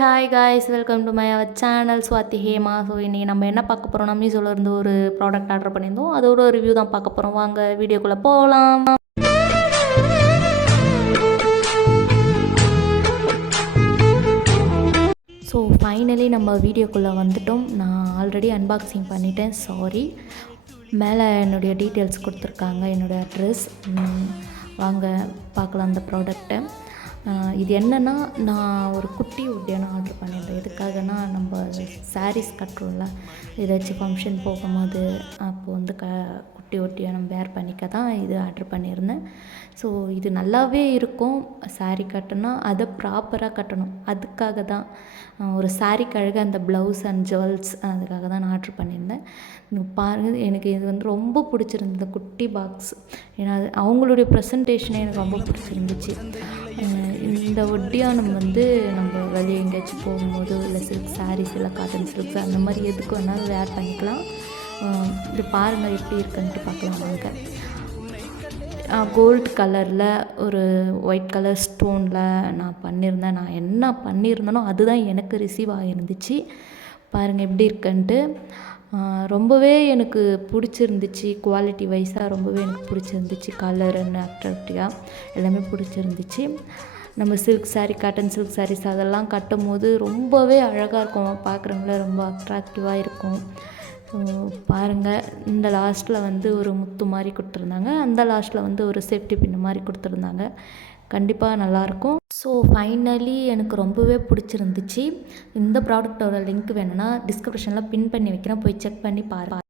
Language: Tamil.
Hi guys, welcome to my our channel Swathi Hema. So இன்றைக்கி நம்ம என்ன பார்க்க போகிறோம்னா, மீஷோவில் இருந்து ஒரு ப்ராடக்ட் ஆர்டர் பண்ணியிருந்தோம். அதோட ஒரு ரிவ்யூ தான் பார்க்க போகிறோம். வாங்க வீடியோக்குள்ளே போகலாம். ஸோ ஃபைனலி நம்ம வீடியோக்குள்ளே வந்துட்டோம். நான் ஆல்ரெடி அன்பாக்சிங் பண்ணிட்டேன், சாரி. மேலே என்னுடைய டீட்டெயில்ஸ் கொடுத்துருக்காங்க, என்னுடைய அட்ரஸ். வாங்க பார்க்கலாம் அந்த ப்ராடக்ட்டை. இது என்னென்னா, நான் ஒரு குட்டி ஒட்டியானம் ஆர்டர் பண்ணியிருந்தேன். எதுக்காகனா, நம்ம சாரீஸ் கட்டுறோம்ல, ஏதாச்சும் ஃபங்க்ஷன் போகும்போது அப்போது வந்து குட்டி ஒட்டியானம் வேர் பண்ணிக்க தான் இது ஆர்டர் பண்ணியிருந்தேன். ஸோ இது நல்லாவே இருக்கும். சாரீ கட்டினா அதை ப்ராப்பராக கட்டணும், அதுக்காக தான். ஒரு சாரீக்கு அழகாக அந்த ப்ளவுஸ் அண்ட் ஜுவல்ஸ், அதுக்காக தான் நான் ஆர்டர் பண்ணியிருந்தேன். பாருங்கள், எனக்கு இது வந்து ரொம்ப பிடிச்சிருந்தது குட்டி பாக்ஸ். ஏன்னா அது அவங்களுடைய ப்ரெசன்டேஷனே எனக்கு ரொம்ப பிடிச்சிருந்துச்சு. இந்த ஒட்டியானம் வந்து நம்ம வெளியே எங்கேயாச்சும் போகும்போது இல்லை சில்க் சாரீஸ் இல்லை காட்டன் சில்க்ஸ் அந்த மாதிரி எதுக்கு வேணாலும் வேர் பண்ணிக்கலாம். இது பாருங்கள் எப்படி இருக்குன்ட்டு பார்க்கலாம் வாங்க. கோல்டு கலரில் ஒரு ஒயிட் கலர் ஸ்டோனில் நான் பண்ணியிருந்தேன். நான் என்ன பண்ணியிருந்தேனோ அதுதான் எனக்கு ரிசீவ் ஆகிருந்துச்சு. பாருங்கள் எப்படி இருக்குன்ட்டு. ரொம்பவே எனக்கு பிடிச்சிருந்துச்சு. குவாலிட்டி வைஸாக ரொம்பவே எனக்கு பிடிச்சிருந்துச்சு. கலர் அண்ட் அட்ராக்டிவாக எல்லாமே பிடிச்சிருந்துச்சு. நம்ம silk sari, cotton silk saris அதெல்லாம் கட்டும் போது ரொம்பவே அழகாக இருக்கும், பார்க்குறவங்கள ரொம்ப அட்ராக்டிவாக இருக்கும். பாருங்கள், இந்த லாஸ்ட்டில் வந்து ஒரு முத்து மாதிரி கொடுத்துருந்தாங்க, அந்த லாஸ்ட்டில் வந்து ஒரு சேஃப்டி பின் மாதிரி கொடுத்துருந்தாங்க. கண்டிப்பாக நல்லாயிருக்கும். ஸோ ஃபைனலி எனக்கு ரொம்பவே பிடிச்சிருந்துச்சு. இந்த ப்ராடக்டோட லிங்க் வேணும்னா டிஸ்கிரிப்ஷனில் பின் பண்ணி வைக்கிறேன், போய் செக் பண்ணி பாருங்கள்.